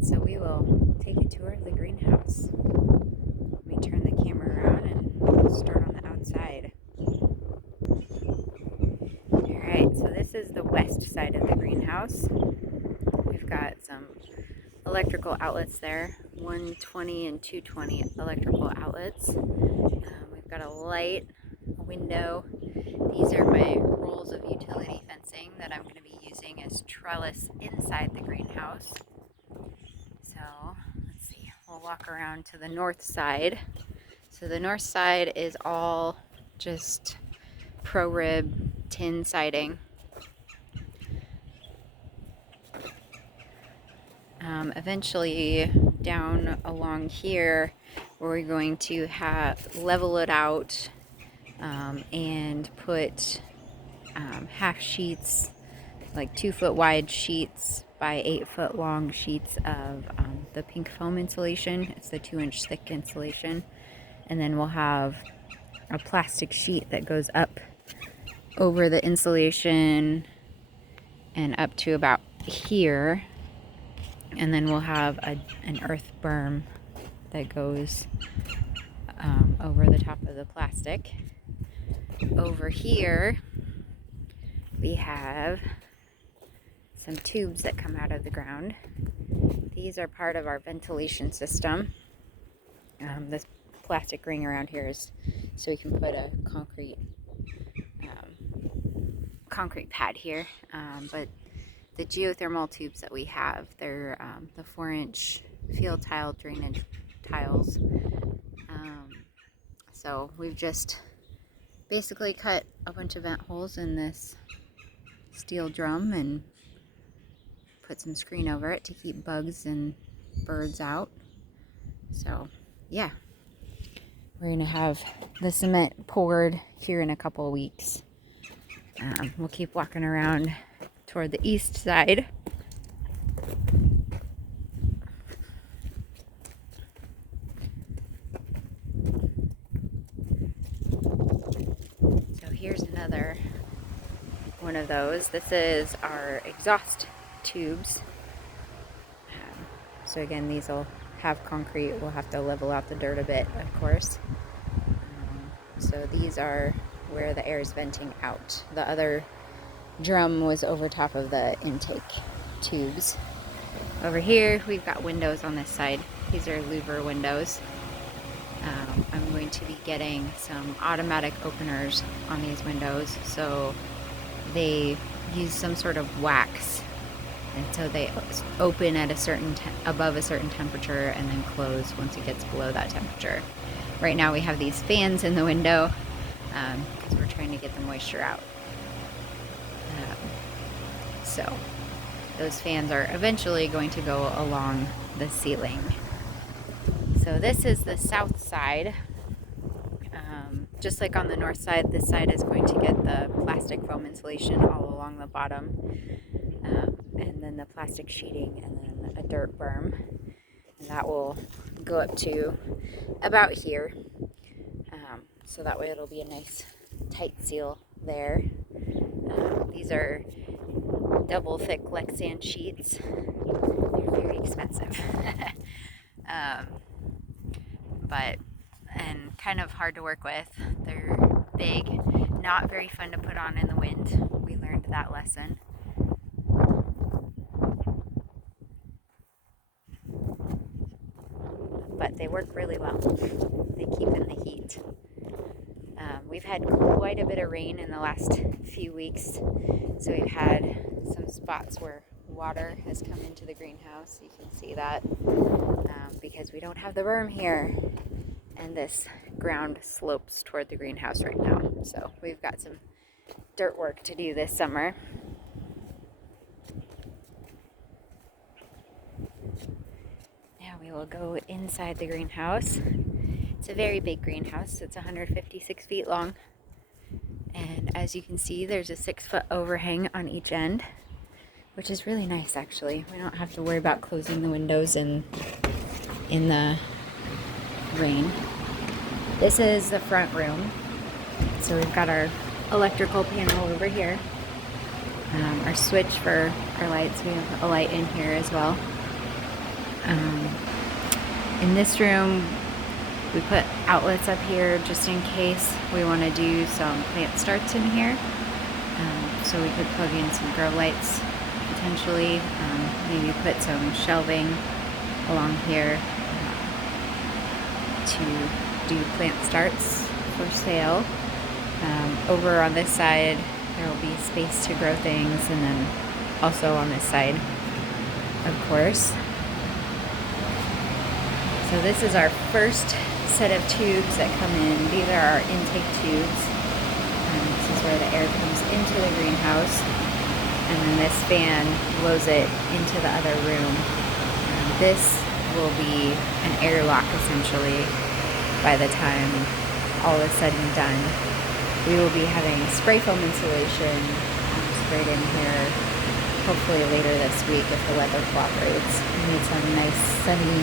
Alright, so we will take a tour of the greenhouse. Let me turn the camera around and start on the outside. Alright, so this is the west side of the greenhouse. We've got some electrical outlets there, 120 and 220 electrical outlets. We've got a light, a window. These are my rolls of utility fencing that I'm going to be using as trellis inside the greenhouse. So let's see, we'll walk around to the north side. So the north side is all just pro-rib tin siding. Eventually down along here we're going to level it out and put half sheets, like 2-foot wide sheets by 8-foot long sheets of the pink foam insulation. It's the 2-inch thick insulation. And then we'll have a plastic sheet that goes up over the insulation and up to about here. And then we'll have an earth berm that goes over the top of the plastic. Over here, we have some tubes that come out of the ground. These are part of our ventilation system. This plastic ring around here is so we can put a concrete pad here. But the geothermal tubes that we have, they're the 4-inch field tile drainage tiles. So we've just basically cut a bunch of vent holes in this steel drum and put some screen over it to keep bugs and birds out. So yeah, we're gonna have the cement poured here in a couple of weeks. We'll keep walking around toward the east side. So here's another one of those. This is our exhaust tubes. So again, these will have concrete. We'll have to level out the dirt a bit, of course. So these are where the air is venting out. The other drum was over top of the intake tubes. Over here, we've got windows on this side. These are louver windows. I'm going to be getting some automatic openers on these windows, so they use some sort of wax, and so they open at above a certain temperature and then close once it gets below that temperature. Right now we have these fans in the window because we're trying to get the moisture out. So those fans are eventually going to go along the ceiling. So this is the south side. Just like on the north side, this side is going to get the plastic foam insulation all along the bottom, and then the plastic sheeting, and then a dirt berm. And that will go up to about here. So that way it'll be a nice tight seal there. These are double thick Lexan sheets. They're very expensive. And kind of hard to work with. They're big, not very fun to put on in the wind. We learned that lesson. But they work really well. They keep in the heat. We've had quite a bit of rain in the last few weeks, so we've had some spots where water has come into the greenhouse. You can see that because we don't have the berm here, and this ground slopes toward the greenhouse right now. So we've got some dirt work to do this summer. Now we will go inside the greenhouse. It's a very big greenhouse. It's 156 feet long. And as you can see, there's a 6-foot overhang on each end, which is really nice actually. We don't have to worry about closing the windows in the rain. This is the front room. So we've got our electrical panel over here. Our switch for our lights. We have a light in here as well. In this room, we put outlets up here just in case we want to do some plant starts in here. So we could plug in some grow lights potentially, maybe put some shelving along here to do plant starts for sale. Over on this side there will be space to grow things, and then also on this side, of course. So this is our first set of tubes that come in. These are our intake tubes. This is where the air comes into the greenhouse, and then this fan blows it into the other room. This will be an airlock essentially by the time all is said and done. We will be having spray foam insulation sprayed in here hopefully later this week if the weather cooperates. We need some nice sunny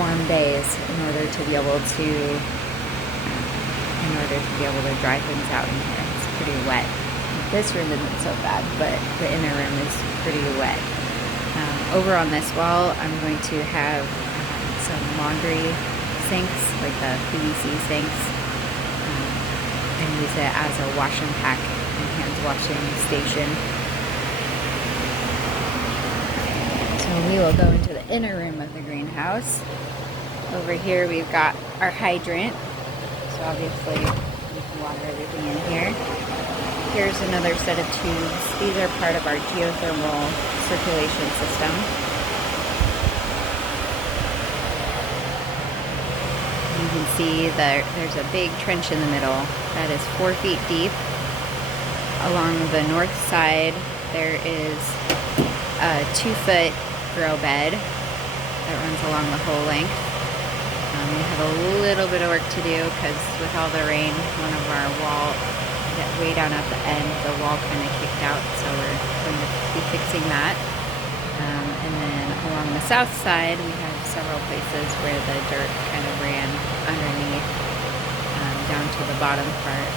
warm days in order to be able to dry things out in here. It's pretty wet. This room isn't so bad, but the inner room is pretty wet. Over on this wall, I'm going to have some laundry sinks, like the PVC sinks, and use it as a wash and pack and hand washing station. So we will go into the inner room of the greenhouse. Over here we've got our hydrant, so obviously we can water everything in here. Here's another set of tubes. These are part of our geothermal circulation system. You can see that there's a big trench in the middle that is 4 feet deep. Along the north side there is a 2-foot grow bed that runs along the whole length. We have a little bit of work to do because with all the rain, one of our wall, way down at the end, the wall kind of kicked out, so we're going to be fixing that. And then along the south side, we have several places where the dirt kind of ran underneath down to the bottom part.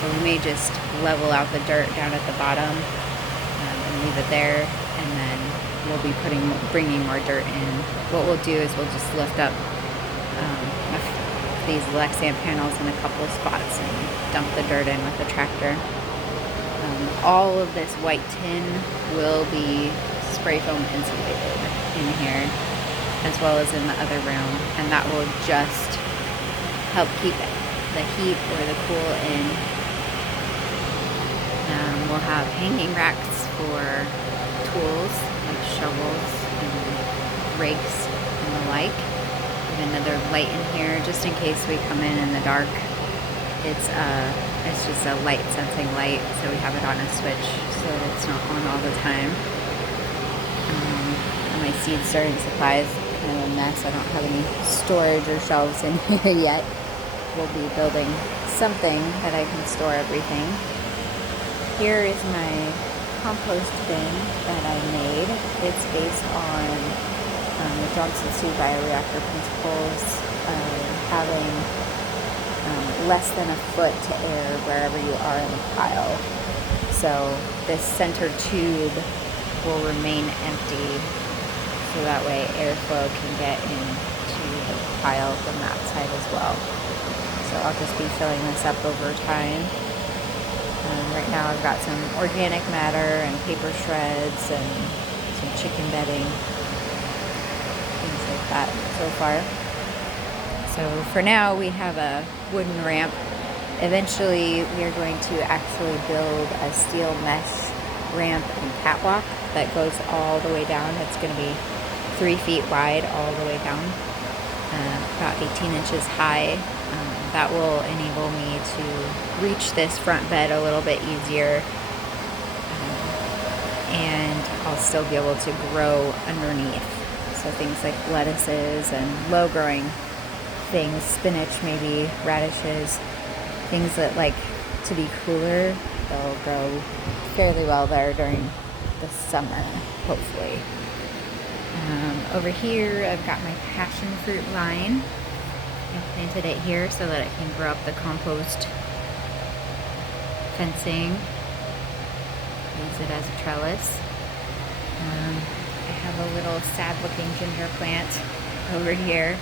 So we may just level out the dirt down at the bottom and leave it there, and then we'll be bringing more dirt in. What we'll do is we'll just lift up these Lexan panels in a couple of spots and dump the dirt in with the tractor. All of this white tin will be spray foam insulated in here, as well as in the other room, and that will just help keep the heat or the cool in. We'll have hanging racks for tools like shovels and rakes and the like. Another light in here just in case we come in the dark. It's just a light sensing light, so we have it on a switch so that it's not on all the time. And my seed starting supplies, kind of a mess. I don't have any storage or shelves in here yet. We'll be building something that I can store everything. Here is my compost bin that I made. It's based on the Johnson Sioux bioreactor principles of having less than a foot to air wherever you are in the pile. So this center tube will remain empty, so that way airflow can get into the pile from that side as well. So I'll just be filling this up over time. Right now I've got some organic matter and paper shreds and some chicken bedding, things like that so far. So for now we have a wooden ramp. Eventually we are going to actually build a steel mesh ramp and catwalk that goes all the way down. It's going to be 3 feet wide all the way down, about 18 inches high. That will enable me to reach this front bed a little bit easier, and I'll still be able to grow underneath. So things like lettuces and low growing things, spinach, maybe radishes, things that like to be cooler, they'll grow fairly well there during the summer, hopefully. Over here I've got my passion fruit vine. I planted it here so that it can grow up the compost fencing. Use it as a trellis. I have a little sad-looking ginger plant over here.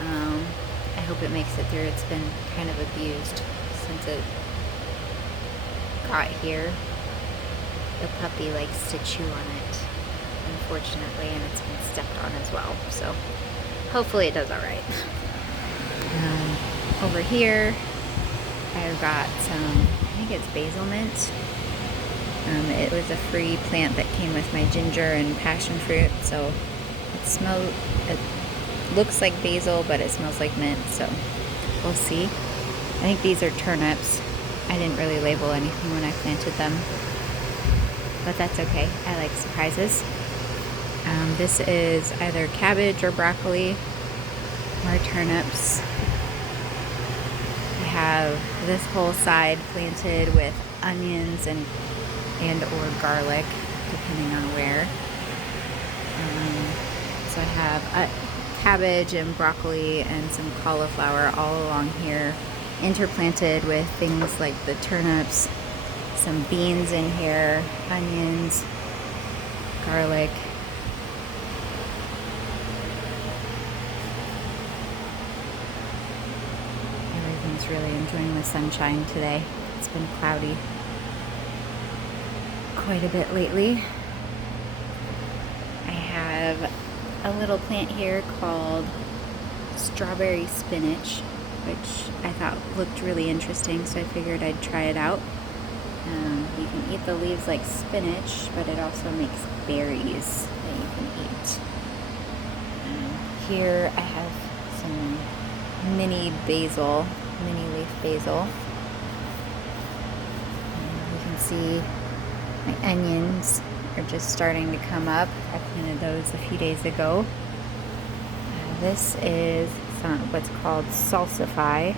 I hope it makes it through. It's been kind of abused since it got here. The puppy likes to chew on it, unfortunately, and it's been stepped on as well. So hopefully it does all right. Over here, I've got some, I think it's basil mint. It was a free plant that came with my ginger and passion fruit, so it looks like basil, but it smells like mint, so we'll see. I think these are turnips. I didn't really label anything when I planted them, but that's okay. I like surprises. This is either cabbage or broccoli or turnips. I have this whole side planted with onions and or garlic, depending on where. So I have cabbage and broccoli and some cauliflower all along here, interplanted with things like the turnips, some beans in here, onions, garlic. Everything's really enjoying the sunshine today. It's been cloudy quite a bit lately. I have a little plant here called strawberry spinach, which I thought looked really interesting, so I figured I'd try it out. You can eat the leaves like spinach, but it also makes berries that you can eat. Here I have some mini leaf basil. You can see my onions are just starting to come up. I planted those a few days ago. This is what's called salsify.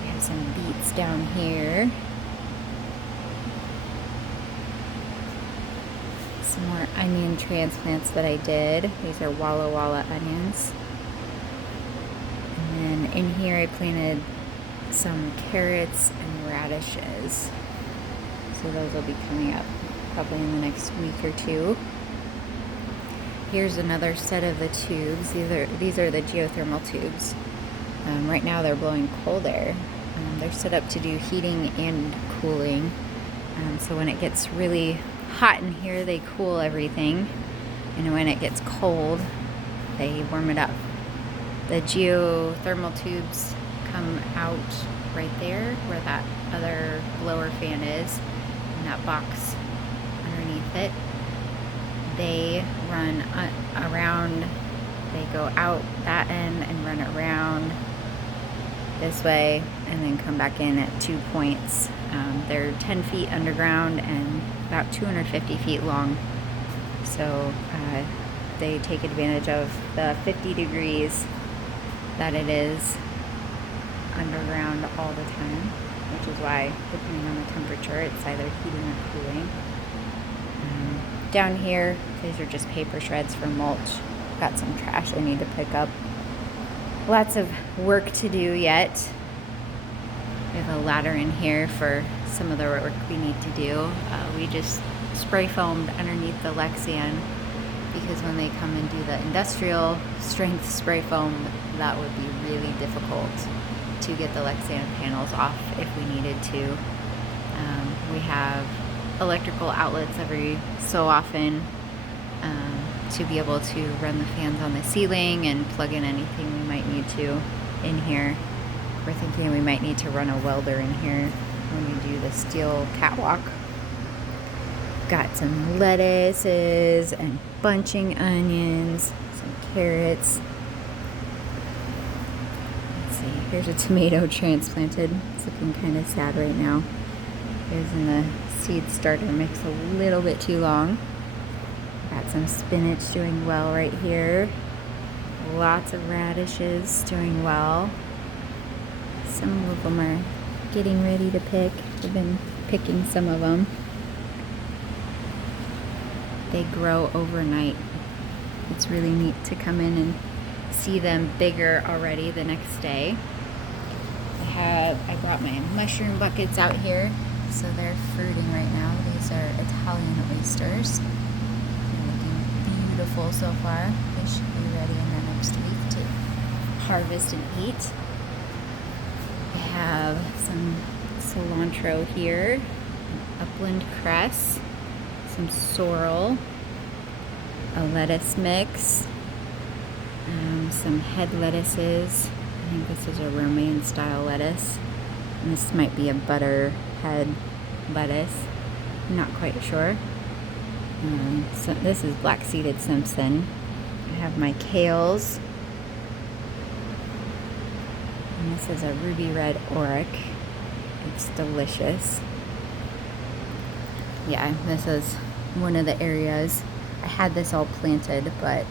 We have some beets down here. Some more onion transplants that I did. These are Walla Walla onions. And then in here I planted some carrots and radishes. So those will be coming up probably in the next week or two. Here's another set of the tubes. These are the geothermal tubes. Right now they're blowing cold air. They're set up to do heating and cooling. So when it gets really hot in here, they cool everything. And when it gets cold, they warm it up. The geothermal tubes come out right there where that other blower fan is, and that box underneath it. They run around, they go out that end and run around this way and then come back in at 2 points. They're 10 feet underground and about 250 feet long. So they take advantage of the 50 degrees that it is underground all the time, which is why, depending on the temperature, it's either heating or cooling. Down here, these are just paper shreds for mulch. Got some trash I need to pick up. Lots of work to do yet. We have a ladder in here for some of the work we need to do. We just spray foamed underneath the Lexan, because when they come and do the industrial strength spray foam, that would be really difficult to get the Lexan panels off if we needed to. We have electrical outlets every so often to be able to run the fans on the ceiling and plug in anything we might need to in here. We're thinking we might need to run a welder in here when we do the steel catwalk. Got some lettuces and bunching onions, some carrots. Let's see, here's a tomato transplanted. It's looking kind of sad right now. It was in the seed starter mix a little bit too long. Got some spinach doing well right here. Lots of radishes doing well. Some of them are getting ready to pick. We've been picking some of them. They grow overnight. It's really neat to come in and see them bigger already the next day. I brought my mushroom buckets out here So they're fruiting right now. These are Italian oysters. They're looking beautiful so far. They should be ready in the next week to harvest and eat. We have some cilantro here, upland cress, some sorrel, a lettuce mix, some head lettuces. I think this is a romaine style lettuce. And this might be a butter head lettuce. I'm not quite sure. So this is black seeded Simpson. I have my kales. And this is a ruby red oric. It's delicious. Yeah, this is one of the areas. I had this all planted, but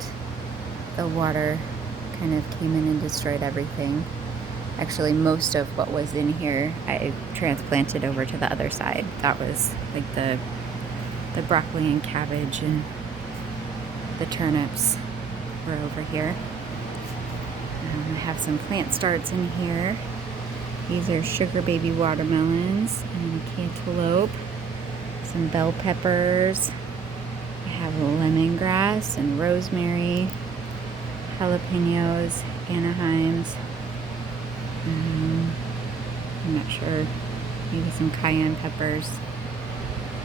the water kind of came in and destroyed everything. Actually, most of what was in here, I transplanted over to the other side. That was like the broccoli and cabbage, and the turnips were over here. I have some plant starts in here. These are sugar baby watermelons and cantaloupe, some bell peppers. I have lemongrass and rosemary, jalapenos, Anaheims. I'm not sure, maybe some cayenne peppers.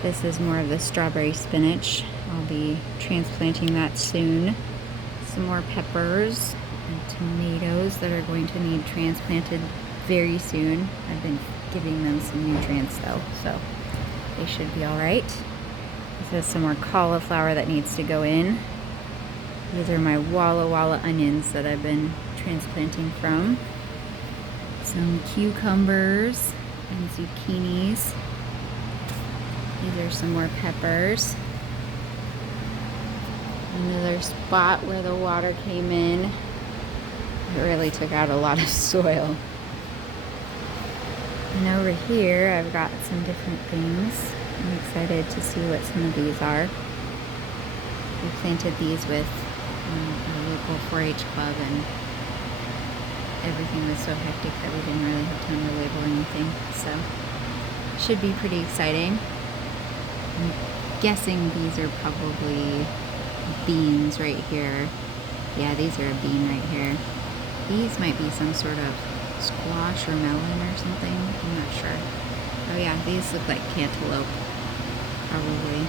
This is more of the strawberry spinach. I'll be transplanting that soon. Some more peppers and tomatoes that are going to need transplanted very soon. I've been giving them some nutrients though, so they should be all right. This is some more cauliflower that needs to go in. These are my Walla Walla onions that I've been transplanting from. Some cucumbers and zucchinis. These are some more peppers. Another spot where the water came in. It really took out a lot of soil. And over here, I've got some different things. I'm excited to see what some of these are. We planted these with our local 4-H club, and everything was so hectic that we didn't really have time to label anything. So, should be pretty exciting. I'm guessing these are probably beans right here. Yeah, these are a bean right here. These might be some sort of squash or melon or something. I'm not sure. Oh yeah, these look like cantaloupe. Probably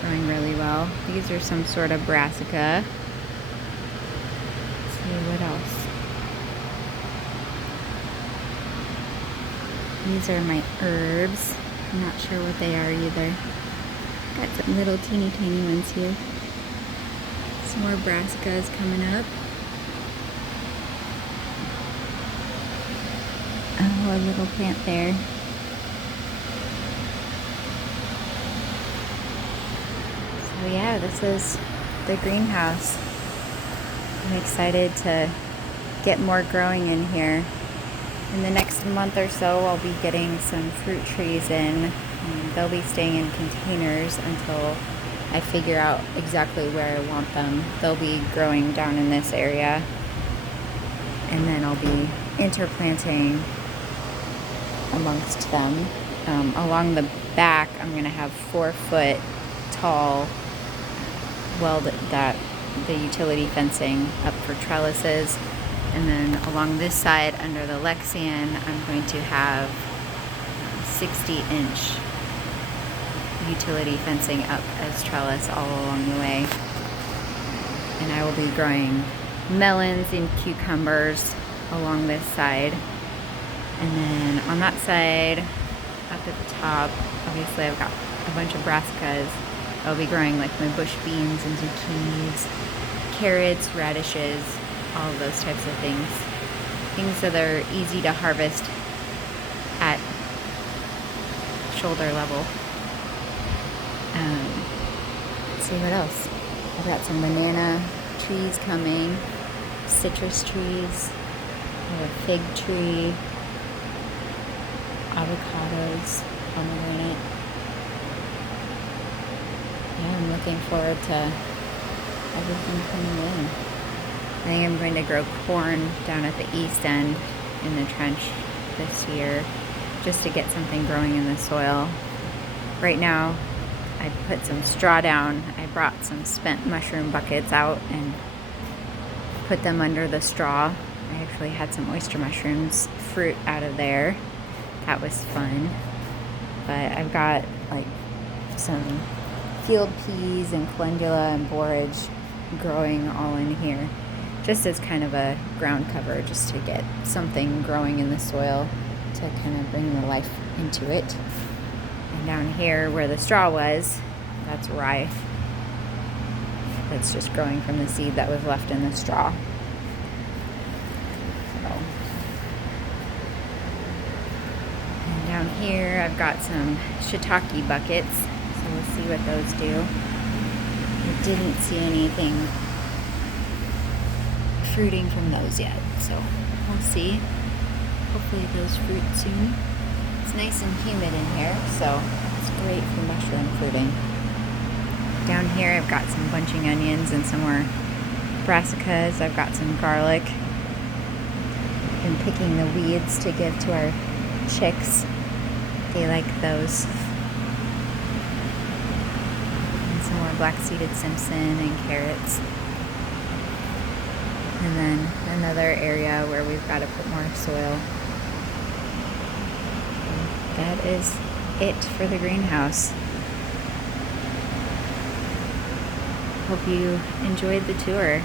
growing really well. These are some sort of brassica. Let's see what else. These are my herbs. I'm not sure what they are either. Got some little teeny tiny ones here. Some more brassicas coming up. Oh, a little plant there. So yeah, this is the greenhouse. I'm excited to get more growing in here. In the next month or so, I'll be getting some fruit trees in. They'll be staying in containers until I figure out exactly where I want them. They'll be growing down in this area. And then I'll be interplanting amongst them. Along the back, I'm going to have 4-foot tall the utility fencing up for trellises. And then along this side, under the Lexian, I'm going to have 60-inch utility fencing up as trellis all along the way. And I will be growing melons and cucumbers along this side. And then on that side, up at the top, obviously I've got a bunch of brassicas. I'll be growing like my bush beans and zucchinis, carrots, radishes, all of those types of things. Things that are easy to harvest at shoulder level. Let's see what else. I've got some banana trees coming, citrus trees, I have a fig tree, avocados, pomegranate. Yeah, I'm looking forward to everything coming in. I think I'm going to grow corn down at the east end in the trench this year. just to get something growing in the soil. Right now, I put some straw down. I brought some spent mushroom buckets out and put them under the straw. I actually had some oyster mushrooms fruit out of there. That was fun. But I've got like some field peas and calendula and borage growing all in here, just as kind of a ground cover, just to get something growing in the soil to kind of bring the life into it. And down here where the straw was, that's rye. That's just growing from the seed that was left in the straw. And down here I've got some shiitake buckets, so we'll see what those do. I didn't see anything fruiting from those yet, so we'll see. Hopefully those fruit soon. It's nice and humid in here, so it's great for mushroom fruiting. Down here I've got some bunching onions and some more brassicas. I've got some garlic. Been picking the weeds to give to our chicks. They like those. And some more black-seeded Simpson and carrots. And then another area where we've got to put more soil. That is it for the greenhouse. Hope you enjoyed the tour.